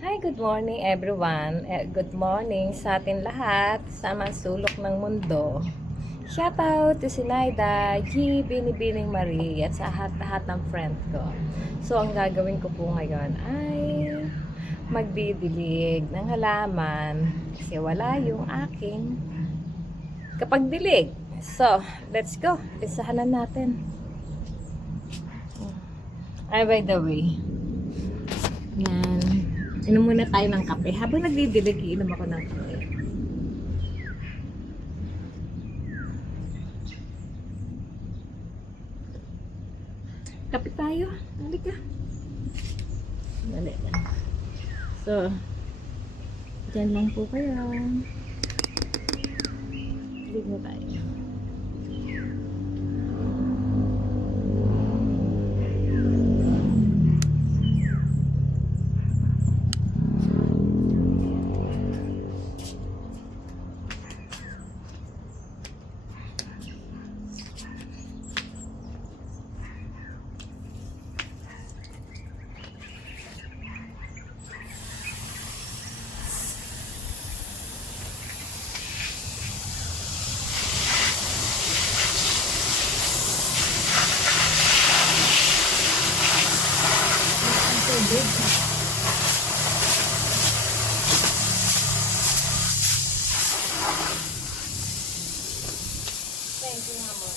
Hi, good morning everyone. Good morning sa atin lahat sa mga sulok ng mundo. Shoutout to Sinaida, G, Binibining Marie at sa lahat ng friend ko. So, ang gagawin ko po ngayon ay magdidilig ng halaman kasi wala yung aking kapagdilig. So, let's go. Isahan na natin. Ay, by the way, yan. Inom muna tayo ng kape. Habang nagdidilig, iinom ako ng kape. Kape tayo. Halika. Dali lang. So, dyan lang po kayo. Dilig na tayo. Thank you, Hamon.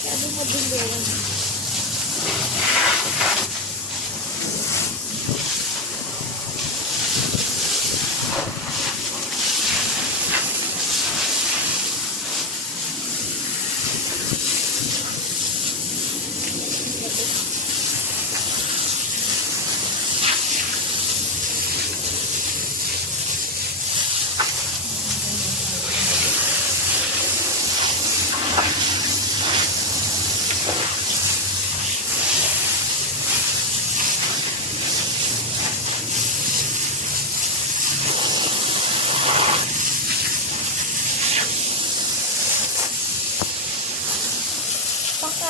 Sabi mo din.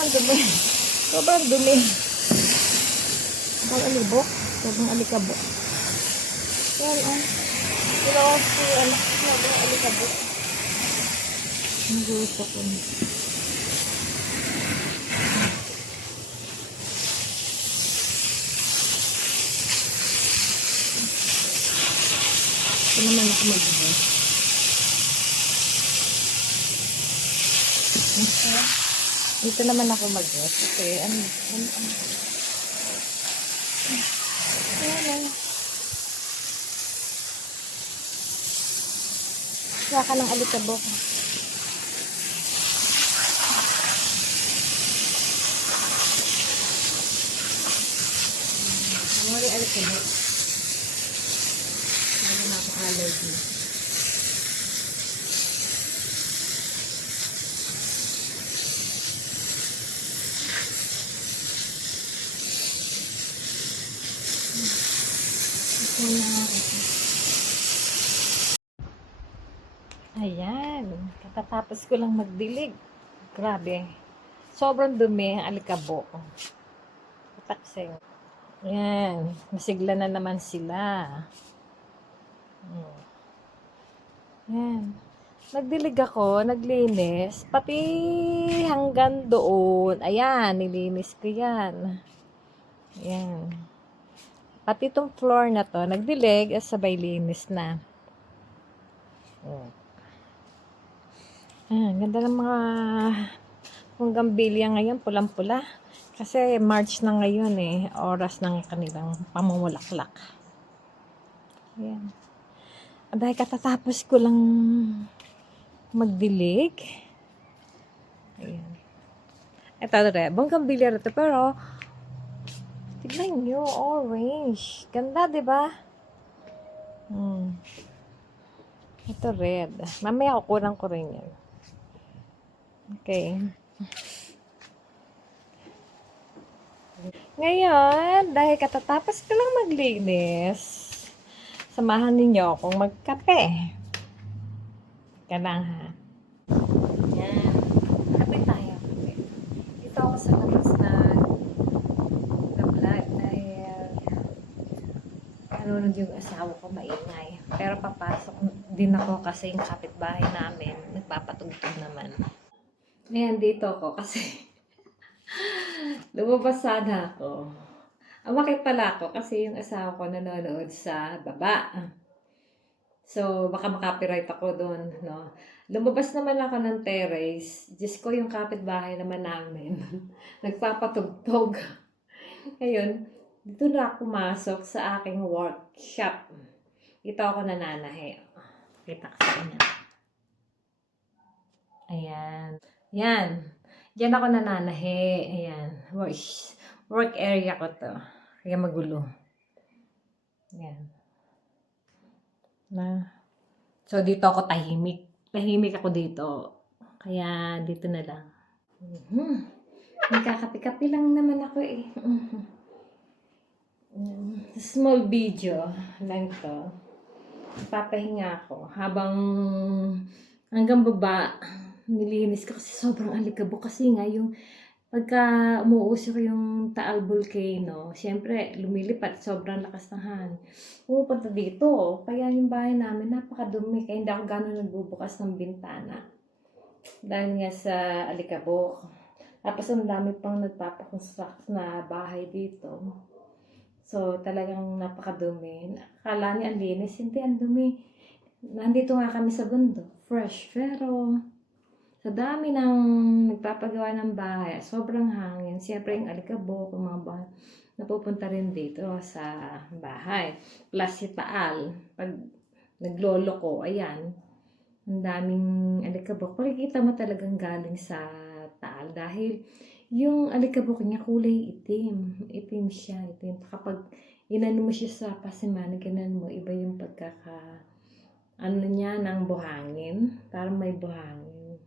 Ang dumi. Sobrang dumi. Ang alibok. Sobrang alikabok. Yan, Ginawa ko sobrang alikabok. Nagusto ko. Ito naman ako mag-buhos. Dito naman ako mag-buhos. Okay, Wala ka ng alikabok. Wala alikabok. Lalo na ako allergy. Ayan. Katatapos ko lang magdilig. Grabe. Sobrang dumi ang alikabok. Taksing. Ayan. Masigla na naman sila. Ayan. Nagdilig ako, naglinis. Pati hanggang doon. Ayan, nilinis ko yan. Ayan. Pati itong floor na to, nagdilig, sabay linis na. Ganda ng mga bonggambilya ngayon, pulang-pula. Kasi March na ngayon oras ng kanilang pamumulaklak. Ayan. Dahil katatapos ko lang magdilig. Ayan. Ito rin, bonggambilya rin ito, pero tignan nyo, orange. Ganda, diba? Ito red. Mamaya kukunan ko rin yan. Okay. Ngayon, dahil katatapos ko lang maglinis, samahan ninyo akong magkape. Ganang ha. Yan. Kape tayo. Dito ako sa labas na vlog dahil nanonood yung asawa ko maingay. Pero papasok din ako kasi yung kapitbahay namin nagpapatugtog naman. Ngayon dito ako kasi lumabas sana ako. Umakit pala ako kasi yung asawa ko nanonood sa baba. So, baka makapiright ako doon, no? Lumabas naman ako ng terrace. Diyos ko, yung kapitbahay naman namin. Nagpapatugtog. Ngayon, dito na ako pumasok sa aking workshop. Dito ako nananahe. Kita ka sa inyo. Ayan. Yan. Diyan ako nananahe. Ayan. Work area ko to. Kaya magulo. Ayan. So, dito ako tahimik. Tahimik ako dito. Kaya, dito na lang. Nagkakapi-kapi lang naman ako Small video lang to. Papahinga ako. Habang hanggang baba, nilinis ko kasi sobrang alikabok. Kasi nga, yung pagka umuusok yung Taal Volcano, siyempre, lumilipat, sobrang lakas ng hangin. Pupunta dito, kaya yung bahay namin napakadumi, kaya hindi ako gano'n nagbubukas ng bintana. Dahil nga sa alikabok. Tapos ang dami pang nagpapakonstruct na bahay dito. So, talagang napakadumi. Akala niya ang linis, hindi ang dumi. Nandito nga kami sa bundok, fresh, pero sa dami ng nagpapagawa ng bahay, sobrang hangin. Siyempre yung alikabok, yung mga bahay, napupunta rin dito sa bahay. Plus si Taal, pag naglolo ko, ayan, ang daming alikabok. Makikita mo talagang galing sa Taal dahil yung alikabok niya kulay itim. Itim siya, itim. Kapag inano mo siya sa pasiman, ganan mo, iba yung ano niya, ng buhangin. Parang may buhangin.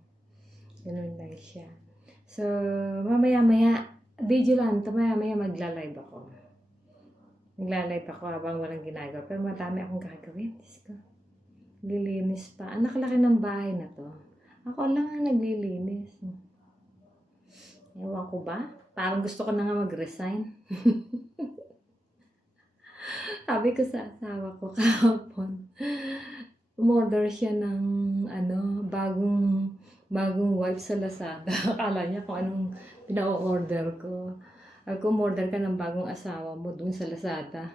Ganun lang siya. So, mamaya-maya, video lang ito, mamaya magla-live ako. Magla-live ako habang walang ginagawa. Pero madami akong gagawin. Diyos ko. Lilinis pa. Ang nakalaki ng bahay na to. Ako lang ang naglilinis. Ewan ko ba? Parang gusto ko na nga mag-resign. Sabi ko sa asawa ko kahapon, umorder siya ng bagong wipe sa Lazada. Akala niya kung anong pina-order ko. Sabi ko, umorder ka ng bagong asawa mo dun sa Lazada.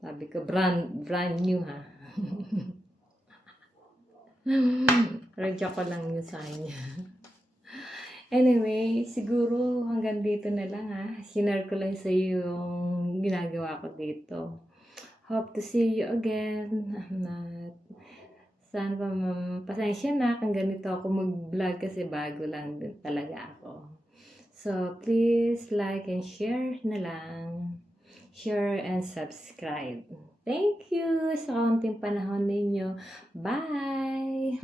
Sabi ko, brand new ha. Radyo ko lang yun sa kanya. Anyway, siguro hanggang dito na lang ha. Sinare ko lang sa iyo yung ginagawa ko dito. Hope to see you again. Sana pa pasensya na kung ganito ako mag-vlog kasi bago lang din talaga ako. So, please like and share na lang. Share and subscribe. Thank you sa kaunting panahon ninyo. Bye!